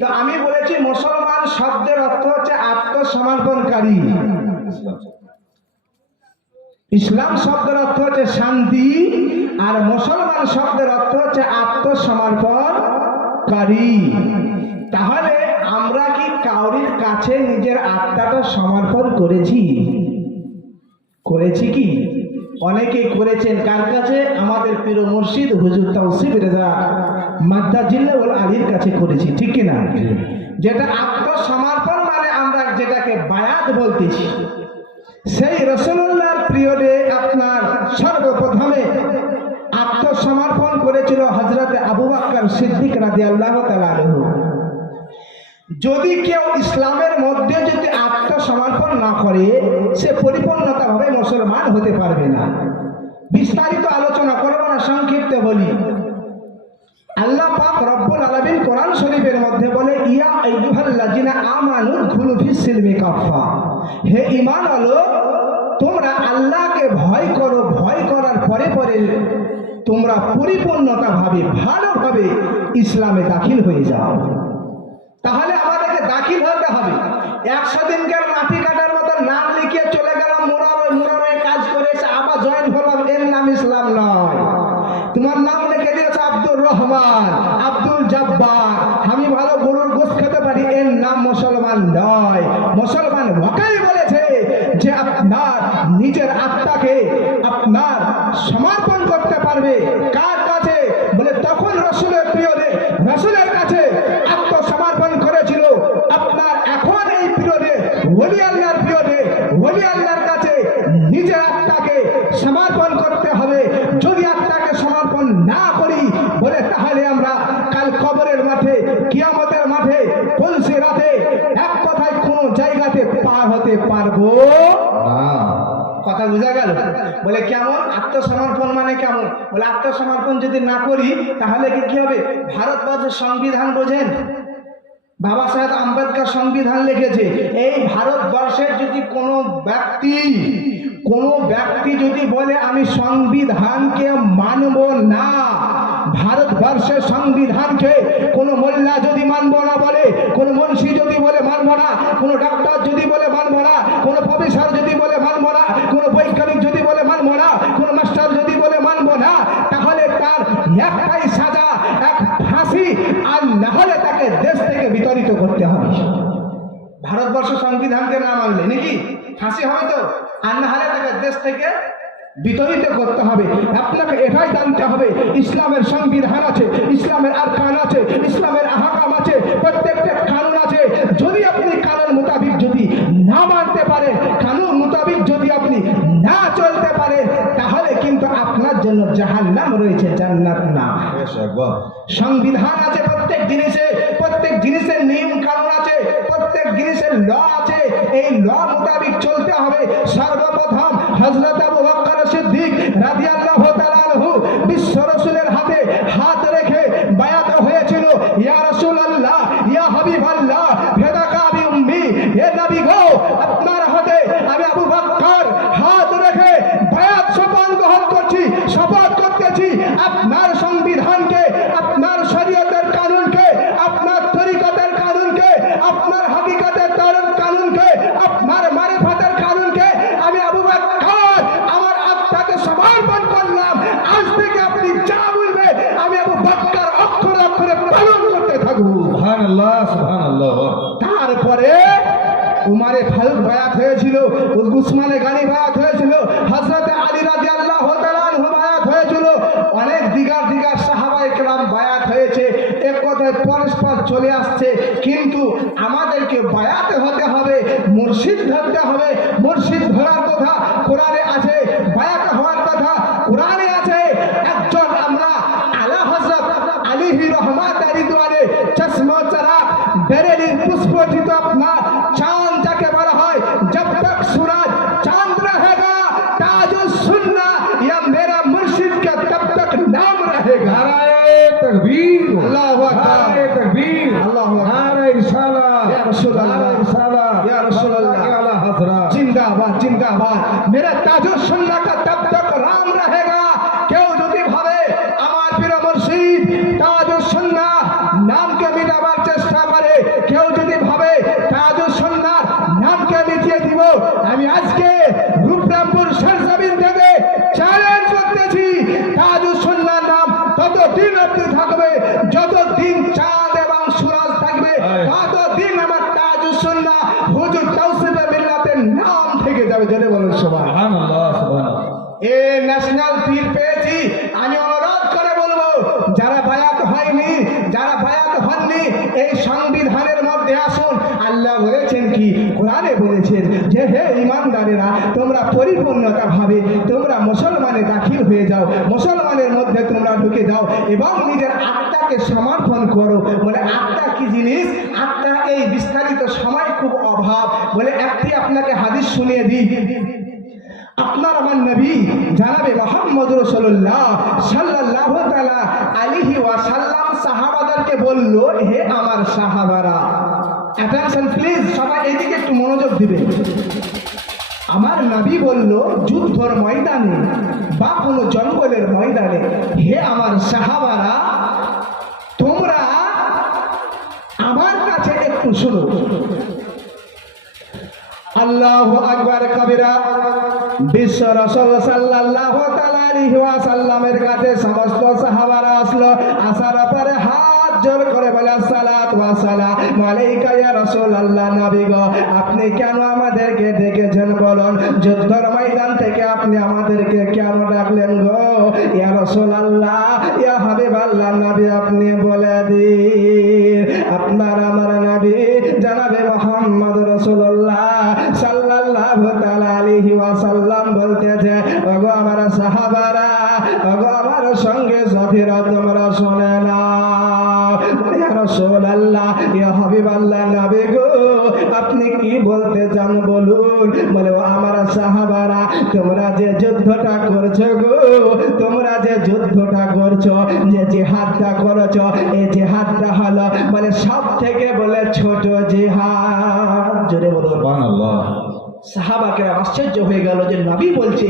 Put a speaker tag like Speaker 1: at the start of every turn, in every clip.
Speaker 1: তো আমি বলেছি মুসলমান শব্দের অর্থ হচ্ছে আত্মসমর্পণকারী। ইসলাম শব্দের অর্থ হচ্ছে শান্তি, আর মুসলমান শব্দের অর্থ হচ্ছে আত্মসমর্পণকারী। তাহলে আমরা কি কাউরির কাছে নিজের আত্মাটা সমর্পণ করেছি? করেছি কি? অনেকে করেছেন। কার কাছে? আমাদের প্রিয় মুর্শিদ হুজুর তৌসিফ রেজা মাদ্দা জিল্লা ওল আলীর কাছে করেছি, ঠিক কি না? যেটা আত্মসমর্পণ মানে আমরা যেটাকে বায়াত বলতেছি। সেই রসুল্লাহর পিরিয়ডে আপনার সর্বপ্রথমে আত্মসমর্পণ করেছিল হজরতে আবু বাক্কর সিদ্দিক রাজি আল্লাহ যদি কেউ ইসলামের মধ্যে যদি আত্মসমর্পণ না করে, সে পরিপূর্ণতা ভাবে মুসলমান হতে পারবে না। বিস্তারিত আলোচনা করব না, সংক্ষিপ্ত বলি। আল্লাহ পাক রব্বুল আলামিন কোরআন শরীফের মধ্যে বলে, ইয়া আইয়ুহাল্লাযিনা আমানু খুলু ফিস সিলমি হে ঈমান হলো তোমরা আল্লাহকে ভয় করো, ভয় করার পরে পরে তোমরা পরিপূর্ণতা ভাবে ভালোভাবে ইসলামে দাখিল হয়ে যাও। তাহলে দাখিল হতে হবে। একশো দিনকার মাটি কাটার মতো নাম লিখিয়ে চলে গেলাম মোরারো মোরারো কাজ করেছে আবার জয়েন হলাম, এর নাম ইসলাম নয়। তোমার নাম লিখে দিয়েছে আব্দুর রহমান, আব্দুল জব্বার। আমি ভালো গরুর গোস খেতে পারি, এর নাম মুসলমান নয়। মুসলমান ওকেই বলেছে যে আপনার নিজের আত্মাকে আপনার সমর্পণ করতে পারবে কার কাছে বলে তখন রসুলের প্রিয়রে রসুলের কাছে আত্মসমর্পণ করেছিল আপনার এখন এই পিরিয়ডে ওলি আল্লাহর পিরিয়ডে ওলি আল্লাহর কাছে নিজের আত্মাকে সমর্পণ করতে হবে যদি আত্মাকে সমর্পণ না করি বলে তাহলে আমরা কাল কবরের মাঠে কিয়ামতের মাঠে কলসি রাতে এক কথায় কোন জায়গাতে পার হতে পারব কথা বোঝা গেল বলে কেমন আত্মসমর্পণ মানে কেমন বলে আত্মসমর্পণ যদি না করি, তাহলে কি কি হবে? ভারতবর্ষের সংবিধান বোঝেন? বাবা সাহেব আম্বেদকর সংবিধান লিখেছে, এই ভারতবর্ষের যদি কোনো ব্যক্তি কোনো ব্যক্তি যদি বলে, আমি সংবিধানকে মানব না ভারতবর্ষের সংবিধানকে কোনো মোল্লা যদি মানব না বলে, কোনো মুন্সি যদি বলে মানব না, কোনো ডাক্তার যদি বলে মানব না, কোনো প্রফেসর যদি বলে মানব না কোনো বৈজ্ঞানিক যদি বলে মানব না কোনো মাস্টার যদি বলে মানব না তাহলে তার একটাই সাজা, এক ফাঁসি আর না হলে তাকে দেশ থেকে বিতাড়িত করতে হবে। ভারতবর্ষ সংবিধানকে না মানলে নাকি ফাঁসি হবে তো? আর না হলে তাকে দেশ থেকে বিতরিত করতে হবে। আপনাকে এটাই জানতে হবে, ইসলামের সংবিধান আছে, ইসলামের আরকান আছে, ইসলামের আহকাম আছে, প্রত্যেকটা কানুন আছে যদি আপনি কানুন মোতাবিক যদি না মানতে পারেন কানুন মোতাবিক যদি আপনি না চলতে পারেন তাহলে কিন্তু আপনার জাহান নাম রয়েছে জান্নাত না সংবিধান আছে, প্রত্যেক জিনিসে, প্রত্যেক জিনিসের নিয়ম কানুন আছে, প্রত্যেক জিনিসের ল আছে। এই ল মোতাবিক চলতে হবে। সর্বপ্রথম হজরত আবু বকর সিদ্দিক রাদিয়াল্লাহু তাআলা বিশ্ব রাসূলের হাতে হাত রেখে বায়াত হয়েছিল, ইয়া রাসূলুল্লাহ ইয়া হাবিবাল্লাহ ফেদাকা বি উম্মি হে নবী গো আপনার হাতে আমি আবু বকর হাত রেখে বায়াত শপথ গ্রহণ করছি শপথ করতেছি আপনার সংবিধানকে আপনার শরীয়তের কানুনকে আপনার তরিকতের কানুনকে আপনার হাকিকতের তার- কানুনকে আপনার মারিফাতের কানুনকে আমি আবু বকর আমার আত্মাকে সমর্পণ করলাম। আজ থেকে আপনি যা বলবে আমি আবু বকর অক্ষরে অক্ষরে পালন করতে থাকব।
Speaker 2: সুবহানাল্লাহ সুবহানাল্লাহ।
Speaker 1: তারপরে উমারে ফারুক বায়াত হয়েছিল উসমানে গানি বায়াত হয়েছিল আলী রাজি আল্লাহ বায়াত হয়েছিল। অনেক দিগার দিগার সাহাবাই কেরাম বায়াত হয়েছে এক কথায় পরস্পর চলে আসছে। কিন্তু আমাদেরকে বায়াতে হতে হবে মুর্শিদ ধরতে হবে। মুর্শিদ ধরার কথা কোরআনে আছে मेरा ताजुल सुन्ना ন্যাশনাল পীর পেয়েছি, আমি অনুরোধ করে বলব, যারা বায়াত হয়নি, যারা বায়াত হননি, এই সংবিধানের মধ্যে আসুন। আল্লাহ বলেছেন কি? কোরআনে বলেছেন যে, হে ইমানদারেরা, তোমরা পরিপূর্ণতা ভাবে তোমরা মুসলমানে দাখিল হয়ে যাও, মুসলমানের মধ্যে তোমরা ঢুকে যাও এবং নিজের আত্মাকে সমর্পণ করো। বলে, আত্মা কি জিনিস? আত্মা এই বিস্তারিত সময় খুব অভাব। বলে, একটি আপনাকে হাদিস শুনিয়ে দিই। আপনার আমার নবী জানাবে মোহাম্মদ রসুল্লাহ সাল্লাহ আলিহি ওয়াসাল্লাম সাহাবাদারকে বলল, হে আমার সাহাবারা অ্যাটেনশন প্লিজ সবাই এইদিকে একটু মনোযোগ দিবে। আমার নবী বলল, যুদ্ধর ময়দানে বা কোনো জঙ্গলের ময়দানে, হে আমার সাহাবারা, তোমরা আমার কাছে একটু শুনো। আল্লাহ আকবার, কবিরা। বিশ্ব রসল আলাইহি ওয়াসাল্লামের কাছে সমস্ত সাহাবারা আসলো। আসার পরে হাত জোর করে বলে সালাত ইয়া রাসূলুল্লাহ আপনি কেন আমাদেরকে ডেকেছেন বলুন? যুদ্ধের ময়দান থেকে আপনি আমাদেরকে কেন ডাকলেন গো? ইয়া রাসূলুল্লাহ, ইয়া হাবিবাল্লাহ নবী, আপনি আপনি কি বলতে চান বলুন বলে আমার সাহাবারা তোমরা যে যুদ্ধটা করছ গো তোমরা যে যুদ্ধটা করছ যে জিহাদটা করছ এই জিহাদটা হলো মানে সব থেকে বলে ছোট জিহাদ সাহাবাকে আশ্চর্য হয়ে গেল যে নবী বলছে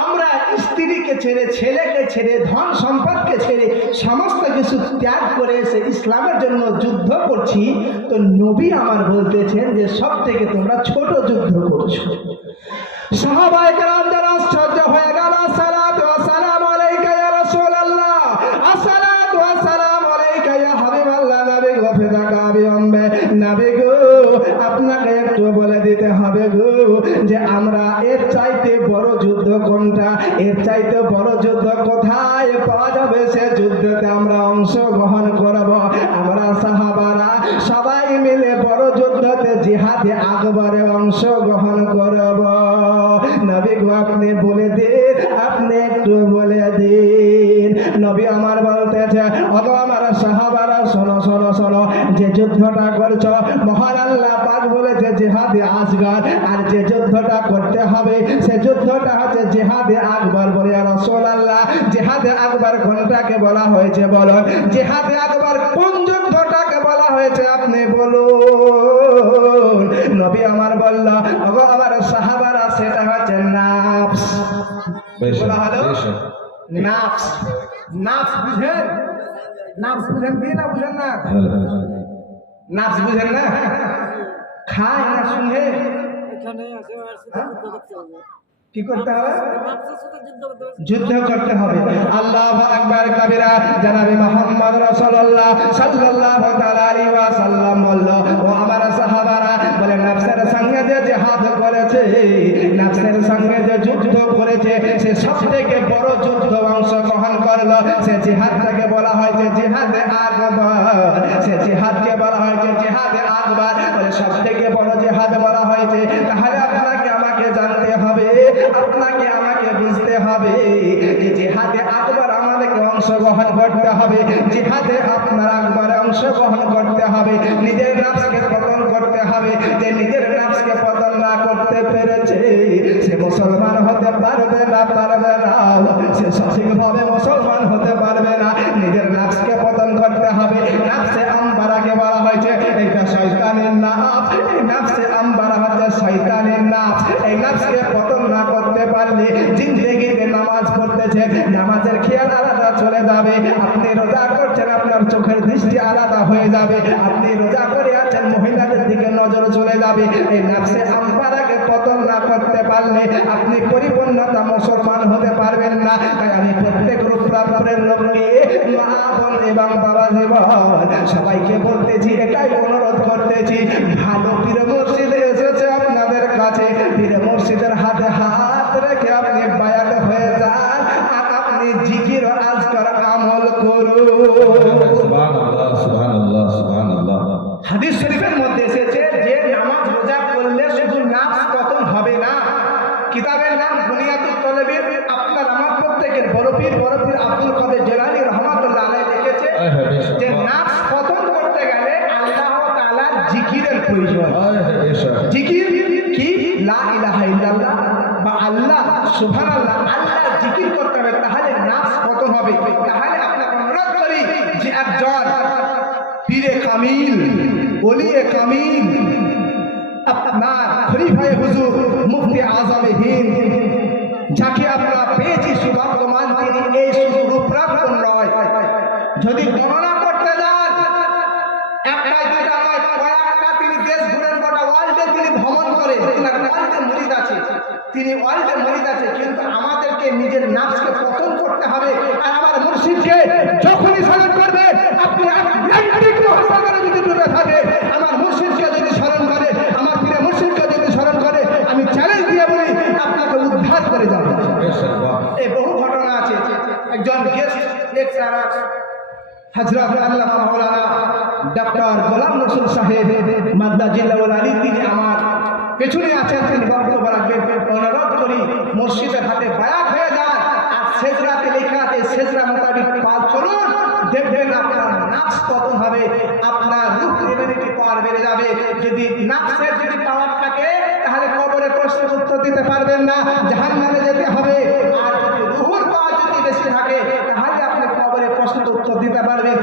Speaker 1: আমরা স্ত্রীকে ছেড়ে, ছেলেকে ছেড়ে, ধন সম্পদকে ছেড়ে, সমস্ত কিছু ত্যাগ করে এসে ইসলামের জন্য যুদ্ধ করছি, তো নবী আমার বলতেছেন যে সব থেকে তোমরা ছোট যুদ্ধ করছ। সাহাবায়ে কেরাম যারা আশ্চর্য হয়ে জিহাদে আকবরে অংশগ্রহণ করব। নবী গো, আপনি বলে দিন, আপনি একটু বলে দিন। নবী আমার বলতেছে অগ আমার সাহাবারা, শোনো শোনো শোনো, যে যুদ্ধটা করছ, মহান আল্লাহ পাক বলেছে, জেহাদে আসগার আর যে যুদ্ধটা করতে হবে, সে যুদ্ধটা হচ্ছে জেহাদে আকবর বলে। রসোল আল্লাহ জেহাদে আকবর কোনটাকে বলা হয়েছে বলো জেহাদে আকবর কোন যুদ্ধটাকে বলা হয়েছে, আপনি বলুন। নাফস নাফস বুঝেন? নাফস বুঝেন কি না বুঝেন না? নাফস বুঝেন না? খায় না শুনে?
Speaker 3: এখানে আছে আর
Speaker 1: কি করতে হবে?
Speaker 3: যুদ্ধ করতে হবে।
Speaker 1: আল্লাহ আকবার কাবিরা জানাবে মোহাম্মদ রাসূলুল্লাহ সাল্লাল্লাহু তাআলা আলাইহি ওয়াসাল্লাম বলল ও আমার সাহাবারা বলে নফসের সঙ্গে যে জিহাদ করেছে নফসের সঙ্গে যে যুদ্ধ করেছে সে সবথেকে বড় যুদ্ধ অংশগ্রহণ করল। সে জিহাদটাকে বলা হয়েছে জিহাদে আকবর। সে জিহাদকে বলা হয়েছে জিহাদে আকবর। বলে সবথেকে বড় জিহাদ বলা হয়েছে। তাহলে আপনাকে আমাকে জানতে হবে আপনাকে, আমাকে বুঝতে হবে যে জিহাদে আকবর আমাদেরকে অংশগ্রহণ করতে হবে। জিহাদে আপনার আকবরে অংশগ্রহণ করতে হবে। নিজের নাফসকে পতন করতে হবে। যে নিজের নাফসকে পতন না করতে পেরেছে, সে মুসলমান হতে পারবে না পারবে না। সে সঠিকভাবে মুসলমান হতে পারবে না। নিজের নাফসকে পতন করতে হবে। নাফসে আম্বারাকে বলা হয়েছে এটা শয়তানের নাফ। এই নাফসে আম্বারা হচ্ছে শয়তানের নাফ। এই নাফসকে পতন না করতে পারলে জিন্দগিতে নামাজ পড়তেছে, নামাজের খেয়াল আলাদা চলে যাবে। আপনি রোজা করছেন, আপনার চোখের দৃষ্টি আলাদা হয়ে যাবে। আপনি রোজা করে আছেন, মহিলাদের দিকে নজর চলে যাবে। এই নাফসে আম্পারাকে পতন না করতে পারলে আপনি পরিপূর্ণতা মুসলমান হতে পারবেন না। তাই আমি প্রত্যেক রূপরাত্রের লোককে মা এবং বাবা জীবন সবাইকে বলতেছি, এটাই অনুরোধ করতেছি। ভালো পীর মসজিদে এসেছে আপনাদের কাছে। পীর মসজিদের হাতে হাত রেখে আপনি বায়াত হয়ে যান আর আপনি জিকির আজকার আমল
Speaker 2: সুবহানাল্লাহ
Speaker 1: হাদিস শরীফের মধ্যে এসেছে যে নামাজ রোজা করলে শুধু নাফস পতন হবে না। কিতাবের নাম বুনিয়াতুল তলবির আপনার আমার প্রত্যেকের বরফির বরফির আব্দুল কাদের জেলানি রহমাতুল্লাহ আলাইহি লিখেছে যে নাফস পতন করতে গেলে আল্লাহ তাআলার জিকিরের প্রয়োজন। জিকির কি? লা ইলাহা ইল্লাল্লাহ। বা আল্লাহ সুবহানাল্লাহ আল্লাহ জিকির করতে হবে তাহলে নাফস পতন হবে। তাহলে আপনাকে অনুরোধ করি যে একজন পীরে কামিল, ওলিয়ে কামিল, আপনার খলিফায়ে হুজুর মুফতি আজমে হিন্দ, যাকে আমরা পেয়েছি সুভাগ্যমান তিনি এই শুধু রূপরাপ্ত নয়। যদি গণনা করতে যান, একটা কয়েকটা তিনি দেশ ঘুরেন, গোটা ওয়ার্ল্ডে তিনি ভ্রমণ ওয়ার্ল্ডে মরিদ আছে। তিনি ওয়ার্ল্ডে মরিদ আছে, কিন্তু আমাদেরকে নিজের নাচকে পতন করতে হবে, আর মুর্শিদকে যখনই স্মরণ করবে, আপনি যদি থাকে, আমার মুর্শিদকে যদি স্মরণ করে, আমার যদি স্মরণ করে, আমি দিয়ে আপনাকে এই বহু ঘটনা আছে। একজন ডক্টর পেছনে আছেন, তিনি বক্তব্য রাখবেন। অনুরোধ করি, মসজিদের হাতে বায়াত হয়ে যান। শেষরাতে লেখা আছে শেষরা মোতাবিক পাল চলুন। দেখবেন আপনার নাচ কত হবে, আপনার রূপ ইমিউনিটি পাওয়ার বেড়ে যাবে। যদি নাচের যদি পাওয়ার থাকে, তাহলে কবরে প্রশ্নের উত্তর দিতে পারবেন না জাহান নামে যেতে হবে। আর যদি রুহুর পাওয়ার যদি বেশি থাকে, তাহলে আপনি কবরে প্রশ্নের উত্তর দিতে পারবেন।